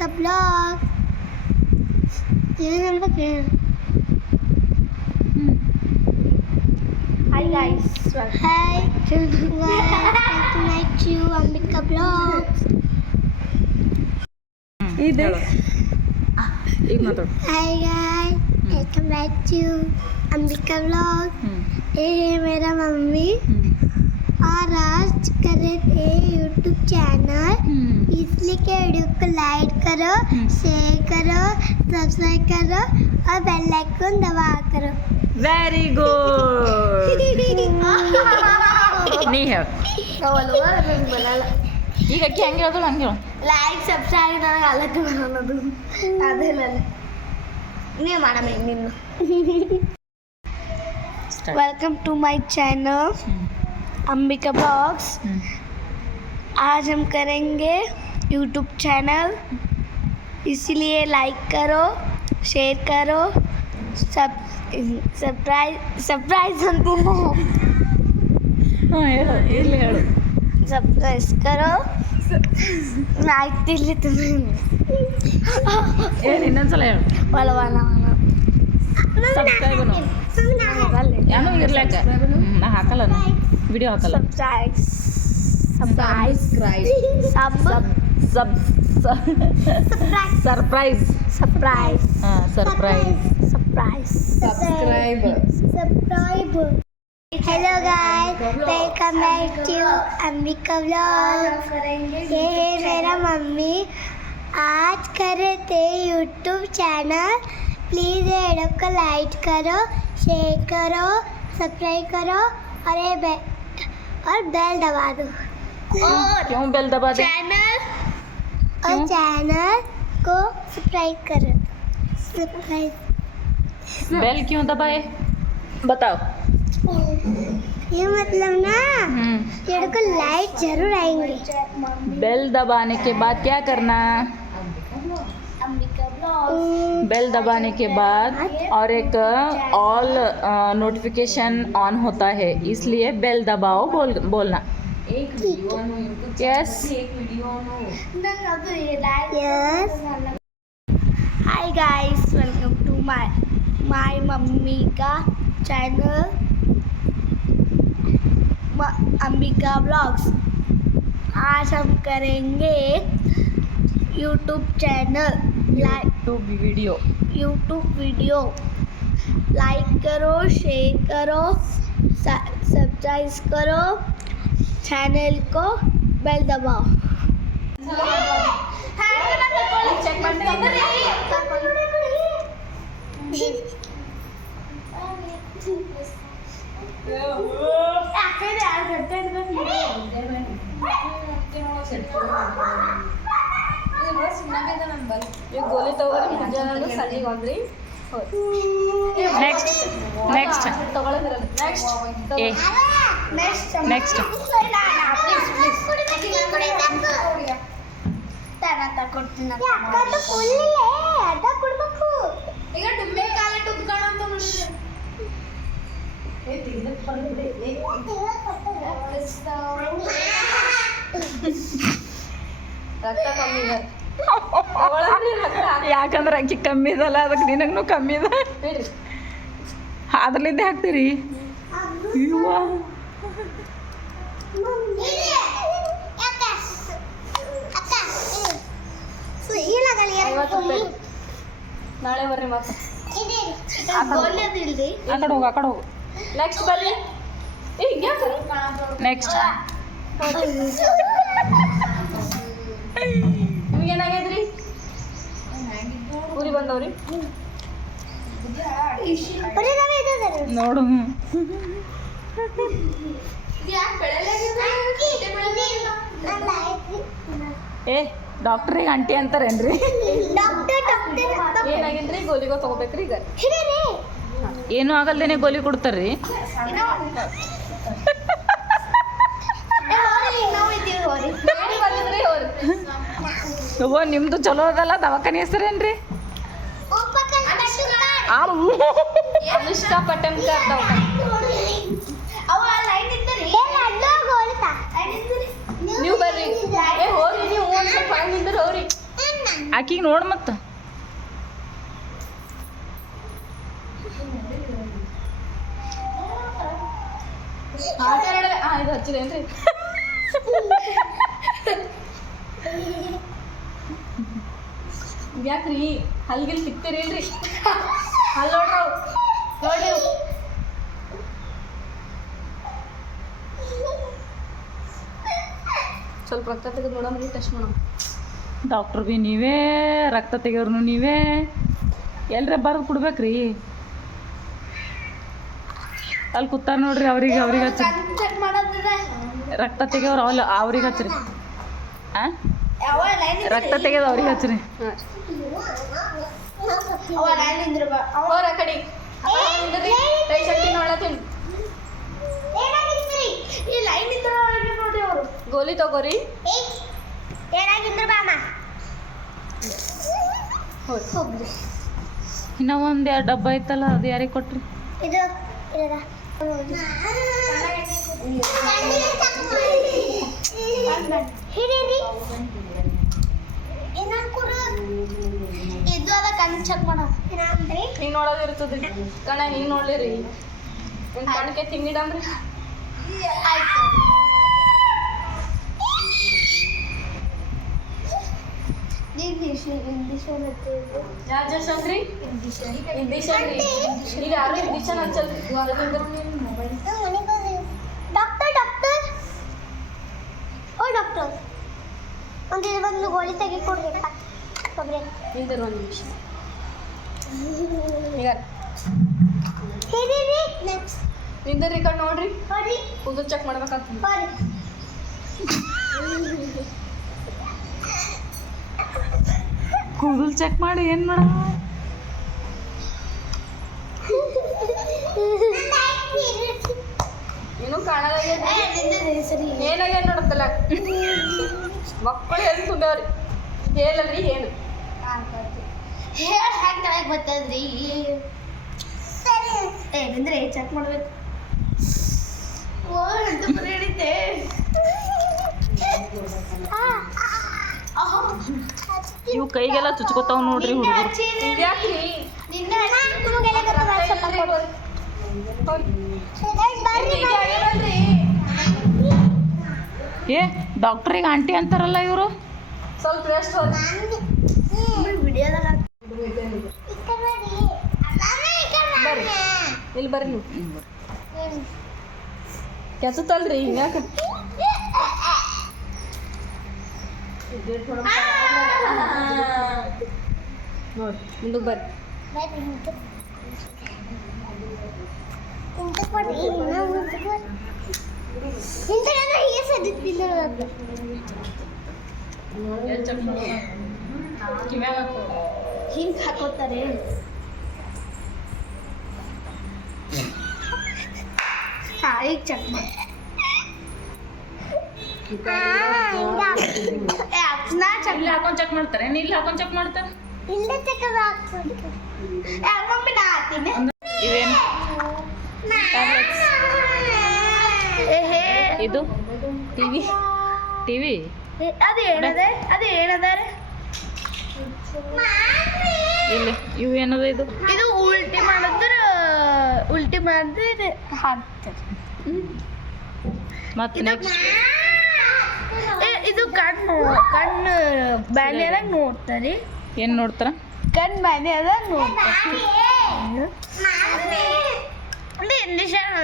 Ambika Vlog. Hi guys. Hi, welcome back to Ambika Vlog. ಇದೆ ಈಗ ಮಾತಾಡು. Hi guys, welcome back to Ambika Vlog. ये है मेरा मम्मी और आज कर रहे थे यूट्यूब चैनल, इसलिए के वीडियो को लाइक करो, शेयर करो, सब्सक्राइब करो और बेल आइकन दबा करो. Very good. ನೀ ಹೇಳು ಈಗ ಅಕ್ಕಿ ಹಂಗೆ ಹೇಳ್ದಳು ಹಂಗೆ ಹೇಳು. ಲೈಕ್ ಸಬ್ಸ್ಕ್ರೈಬ್ ನನಗೆ ಅಲ್ಲಕ್ಕೆ ಅನ್ನೋದು ಅದಿಲ್ಲ ನೀವು ಮಾಡಮ್ಮ ನಿನ್ನು. Welcome to my channel Ambika blogs. आज हम करेंगे यूट्यूब चैनल, इसलिए लाइक करो, शेयर करो, सरप्राइज ಹಾಂ ಹೇಳು ಇರಲಿ ಹೇಳು. सरप्राइज करो. ಆಗ್ತಿಲ್ಲ ಏನು ಇನ್ನೊಂದ್ಸಲ ಹೇಳು. ಸಬ್ಸ್ಕ್ರೈಬ್ ಏನೋ ಇರ್ಲಾಕ ನಾ ಹಾಕಲ್ಲ, ವಿಡಿಯೋ ಹಾಕಲ್ಲ. सरप्राइज ಸರ್ಪ್ರೈಸ್ सरप्राइज ಹಾಂ surprise surprise subscribe. Hello guys, welcome back to Ambika vlog. ये है मेरा मम्मी. आज कर रहे थे यूट्यूब चैनल, प्लीज़ वीडियो को लाइक करो, शेयर करो, सब्सक्राइब करो और ये बेल दबा दो. क्यों बेल दबा दे? चैनल को सब्सक्राइब करो. सब्सक्राइब बेल क्यों दबाए बताओ. ये मतलब ना वीडियो को लाइक जरूर आएंगे. बेल दबाने के बाद क्या करना? बेल दबाने के बाद और एक ऑल नोटिफिकेशन ऑन होता है, इसलिए बेल दबाओ बोलना. Yes yes. Hi guys, welcome to my mummy का चैनल अंबिका ब्लॉग्स. आज हम करेंगे YouTube channel YouTube video. Like करो, शेयर करो, सब्सक्राइब करो, चैनल को बेल दबाओ. ಗೋಲಿ ತಗೋರಿ ಮುಂಜಾನೆ ಸಂಜೆಗೆ ಒಂದ್ರಿ. ನೆಕ್ಸ್ಟ್ ನೆಕ್ಸ್ಟ್ ನೆಕ್ಸ್ಟ್ ಈಗ ಡುಮ್ಮೆ ಕಾಲಿಟ್ಟು ಉದ್ಕೋಣ ಅಂತ ರಕ್ತ ಕಮ್ಮಿ ಇದೆ. ಯಾಕಂದ್ರೆ ಅಕ್ಕಿ ಕಮ್ಮಿ ಇದಲ್ಲ, ಅದಕ್ಕೆ ನಿನಗೂ ಕಮ್ಮಿ ಇದೆ. ಅದ್ರಲ್ಲಿದ್ದೇ ಹಾಕ್ತೀರಿ. ನಾಳೆ ಬರ್ರಿ ಮತ್ತೆ. ಆ ಕಡೆ ಹೋಗು. ನೆಕ್ಸ್ಟ್ ಬರ್ರಿ. ನೆಕ್ಸ್ಟ್ ನಿಮ್ಗೇನಾಗೈತ್ರಿ? ಊರಿ ಬಂದವ್ರಿ ನೋಡು. ಏ ಡಾಕ್ಟ್ರಿಗೆ ಆಂಟಿ ಅಂತಾರೇನ್ರಿ? ಏನಾಗಿನ್ರಿ? ಗೋಲಿಗೋ ತಗೋಬೇಕ್ರಿ. ಈಗ ಏನೂ ಆಗಲ್ದೇನೆ ಗೋಲಿ ಕೊಡ್ತಾರ್ರಿ. ಓ ನಿಮ್ದು ಚಲೋ ಅದಲ್ಲ. ದವಾಖಾನೆ ಹೆಸರೇನ್ರಿ? ಅನುಷ್ಕಾ ಪಟೇಲ್ಕರ್ ದವಾಖಾನೆ. ನೀವು ಬರ್ರಿ. ಹೋಗ್ರಿ ನೀವು ಒಂದು ಸ್ವಲ್ಪ ನಿಂದ್ರೆ ಹೋಗ್ರಿ. ಆಕಿಗೆ ನೋಡು ಮತ್ತು ಇದು ಹಚ್ಚಿದೇನ್ರಿ ಯಾಕ್ರಿ ಹಲ್ಗಿಲ್ ಸಿಗ್ತೀರಿ ಇಲ್ರಿ ಹಲ್ ನೋಡ್ರಿ ಸ್ವಲ್ಪ ರಕ್ತ ತೆಗೆದು ನೋಡಮ್ರಿ ಟೆಸ್ಟ್ ಮಾಡೋಣ ಡಾಕ್ಟ್ರ್ ಬಿ ನೀವೇ ರಕ್ತ ತೆಗಿಯೋರ್ನು ನೀವೇ ಎಲ್ರ ಬರೆದು ಕೊಡ್ಬೇಕ್ರಿ ಅಲ್ಲಿ ಕೂತಾರ ನೋಡ್ರಿ ಅವ್ರಿಗೆ ಹಚ್ಚ್ರಿ ರಕ್ತ ತೆಗಿಯೋರು ಅವ್ರಿಗೆ ಹಚ್ಚ್ರಿ ಹಾಂ ರಕ್ತ ತೆಗೆದು ಅವ್ರಿಗೆ ಹಚ್ಚ್ರಿ ಅವರ ಕಡೆ ಕೈ ಶಕ್ತಿ ನೋಡತ್ತೀನಿ ಗೋಲಿ ತಗೋರಿ ಇನ್ನ ಒಂದ್ 2 ಡಬ್ಬ ಐತಲ್ಲ ಅದು ಯಾರಿಗೆ ಕೊಟ್ರಿ ಇದು ಇದು ಅದ ಕಣ್ ಚೆಕ್ ಮಾಡೋ ಹಿಂಗೆ ನೋಡೋದು ಇರ್ತದೆ ಕಣ ಹಿಂಗೆ ನೋಡ್ಲಿರಿ ಕಣಕ್ಕೆ ತಿಂಗಿಡಮ್ರಿ ಆಯ್ತು ಯಾರು ಇಂದಿಶನ್ ರೀ ಈಗ ಯಾರು ಇಂದಿಶನ್ ಹಚ್ಚಲ್ರಿ ಡಾಕ್ಟರ್ ಓ ಡಾಕ್ಟರ್ ಒಂದು ಗೋಳಿ ತೆಗಿ ಕೊಡ್ರಿ ನಿಂದಿರು ಒಂದು ನಿಮಿಷ ಈಗ ನಿಂದಿರಿ ಈ ಕಡೆ ನೋಡ್ರಿ ಕೂದಲು ಚೆಕ್ ಮಾಡ್ಬೇಕಾಗ್ತದೆ ಕೂದಲು ಚೆಕ್ ಮಾಡಿ ಏನು ಮಾಡ ಏನು ಕಾಣಲಾಗ್ಯದ ಏನಾಗ್ಯದ ನೋಡುತ್ತಲ್ಲ ಮಕ್ಕಳು ಎಲ್ಲಿ ತುಂಬ್ಯಾವ್ರಿ ಹೇಳಲ್ರಿ ಏನು ಹ್ಯಾಂಗ ತಳಕ್ ಬರ್ತದ್ರಿ ಏನಂದ್ರೆ ಚೆಕ್ ಮಾಡ್ಬೇಕು ಓ ಅಂತ ಬರೀ ಹಿಡಿತೆ ಇವು ಕೈಗೆಲ್ಲ ಚುಚ್ಕೋತಾವ ನೋಡ್ರಿ ಹುಡುಗರು ಯಾಕ್ರಿ ಏ ಡಾಕ್ಟ್ರಿಗೆ ಆಂಟಿ ಅಂತಾರಲ್ಲ ಇವರು ಸ್ವಲ್ಪ ರೆಸ್ಟ್ ಬರ್ರಿ ಇಲ್ಲಿ ಬರ್ರಿ ನೀವು ಕೆಸತ್ತಲ್ರಿ ಹಿಂಗಾಕ ನೋಡಿ ಮುಂದಕ್ಕೆ ಬರ್ರಿ ಹಿಂಗ್ ಹಾಕೋತಾರೆ ಈಗ ಚೆಕ್ ಮಾಡಿ ಇಲ್ಲಿ ಹಾಕೊಂಡು ಚೆಕ್ ಮಾಡ್ತಾರೆ ಇಲ್ಲಿ ಹಾಕೊಂಡು ಚೆಕ್ ಮಾಡ್ತಾರೆ ಇವೇನು ಇದು ಟಿವಿ ಅದೇನದ ಇಲ್ಲಿ ಇವು ಏನದ ಇದು ಇದು ಉಲ್ಟಿ ಮಾಡಿದ್ರೆ ಹಾಕ್ತಾರೆ ಮತ್ತೆ ನೆಕ್ಸ್ಟ್ ಇದು ಕಣ್ಣು ಬ್ಯಾನ್ಯಾದಾಗ ನೋಡ್ತಾರೆ ಏನು ನೋಡ್ತಾರ ಕಣ್ಣು ಬ್ಯಾನ್ಯಾದಾಗ ನೋಡ್ತಾರೆ ಇಂಜೆಕ್ಷನ್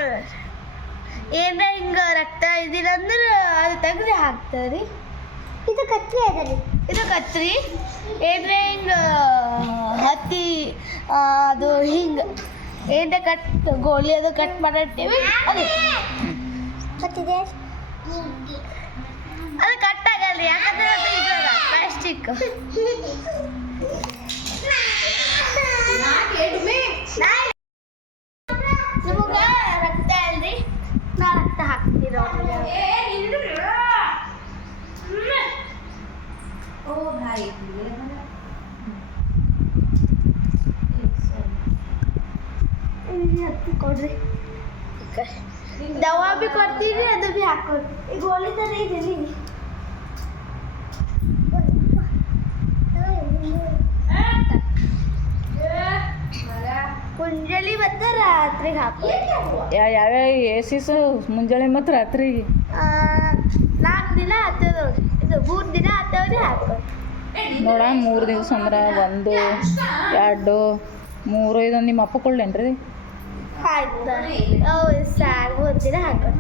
ಏನ ಹಿಂಗ ರಕ್ತ ಇದಿಲ್ಲ ಅಂದ್ರೆ ಅದು ತೆಗೆದು ಹಾಕ್ತಾರೆ ಇದು ಕತ್ರಿ ಅದರಿ ಇದು ಕತ್ರಿ ಏನ್ರೆ ಹಿಂಗ ಹತ್ತಿ ಅದು ಹಿಂಗ ಏನ್ರೆ ಕಟ್ ಗೋಲಿ ಅದು ಕಟ್ ಮಾಡಿರ್ತೀವಿ ಅದು ಕತ್ತಿದೆ ಅದು ಕಟ್ ಆಗಲ್ರಿ ಯಾಕಂದ್ರೆ ಅದು ಇದಲ್ಲ ಪ್ಲಾಸ್ಟಿಕ್ ನಿಮಗೆ ರಕ್ತ ಅಲ್ರಿ ನಾ ರಕ್ತ ಹಾಕ್ತಿರೋ ಓ ಭಾಯಿ ಹತ್ತಿ ಕೊಡ್ರಿ ದವಾ ಬಿ ಕೊಡ್ತೀವಿ ಅದು ಬಿ ಹಾಕೊಡ್ರಿ ಈಗ ಗೋಲಿ ತರ ಇದೆ ಮತ್ತು ರಾತ್ರಿಗೆ ಹಾಕೋ ಯಾವ್ಯಾವ ಏಸಿಸ್ ಮುಂಜಾನೆ ಮತ್ತು ರಾತ್ರಿಗೆ 4 ದಿನ ಆಗ್ತದೆ ಇದು 3 ದಿನ ಆಗ್ತವ್ರಿ ಹಾಕೋ ನೋಡ 3 ದಿವಸ ಅಂದ್ರೆ 1 2 3 ಇದೊಂದು ನಿಮ್ಮ ಅಪ್ಪ ಕೊಳ್ಳೇನ್ರಿ ಆಯ್ತು ಹೌದು ಸಾಕು 3 ದಿನ ಹಾಕೋ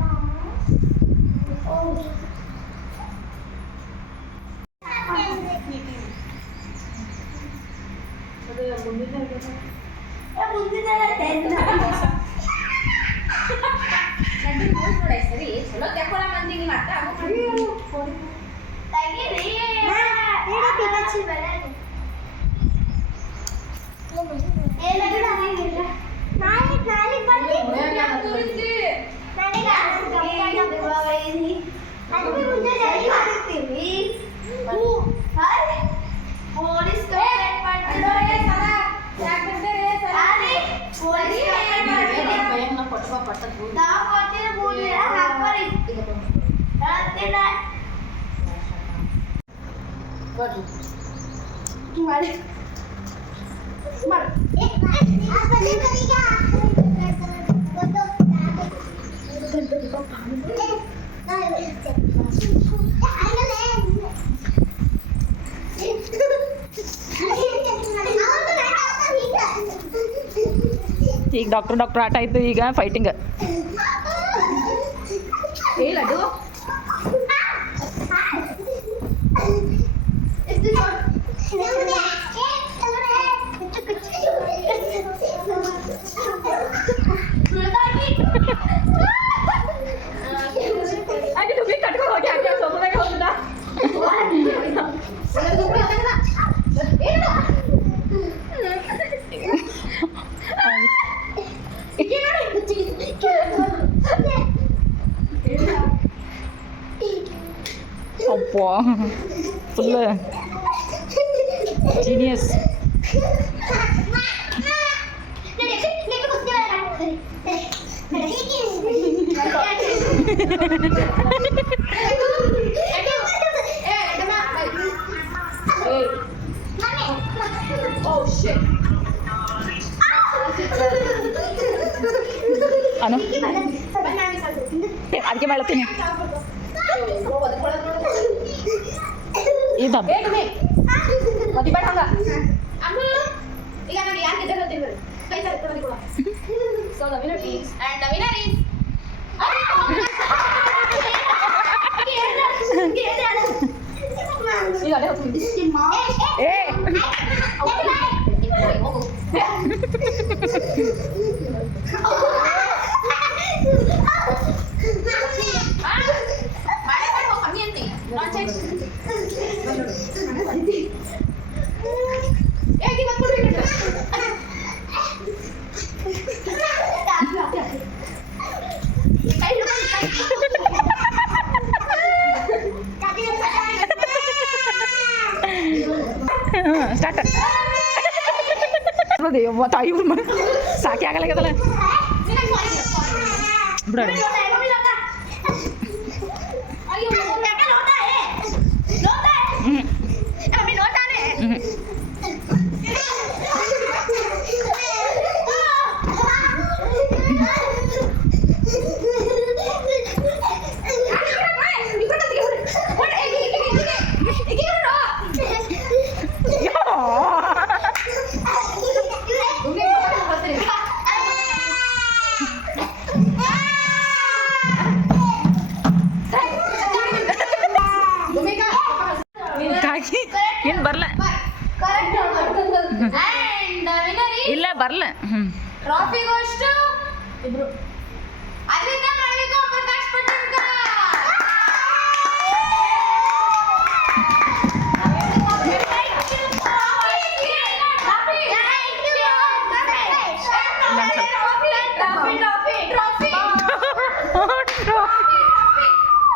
ಈಗ ಡಾಕ್ಟರ್ ಆಟ ಆಯ್ತು ಈಗ ಫೈಟಿಂಗ್ ಲಡ್ಡು ಅಪ್ಪ ಫುಲ್ ಜೀನಿಯಸ್ ಅನು ಅದಕ್ಕೆ ಮಾಡ್ತೀನಿ ಇದು ಮದಿಬೇಡ ಹಂಗ ಈಗ ನಾನು ಯಾಕೆ ಗೆದ್ದೆ ಹೇಳ್ತೀನಿ ಕೈ ತರ್ತೀನಿ ಕೂಡ so the winner is and the winner is ಈಗ ಅದೇ ಹೋಗ್ತೀನಿ ಏ ಸ್ಟಾರ್ಟ್ ತಾಯಿ ಸಾಕಿ ಆಗಲಾಗ್ಯದಲ್ಲ ಬಿಡ ಏನು ಬರಲ್ಲ ಇಲ್ಲ ಬರಲ್ಲ ಟ್ರಾಫಿಗೋಷ್ಟು ಇಬ್ರು ಅದರಿಂದ ಮಾಡಬೇಕು ಪ್ರಕಾಶ್ ಪಟ್ಟಣ್ಕ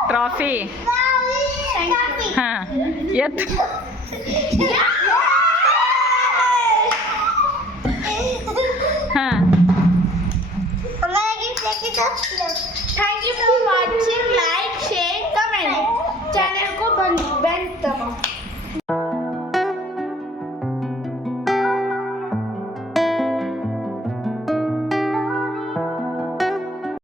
ಟ್ರಾಫಿ ಹಾಂ ಎತ್ತು ಹಾಂ thank you for watching like share comment channel को बेल दबाओ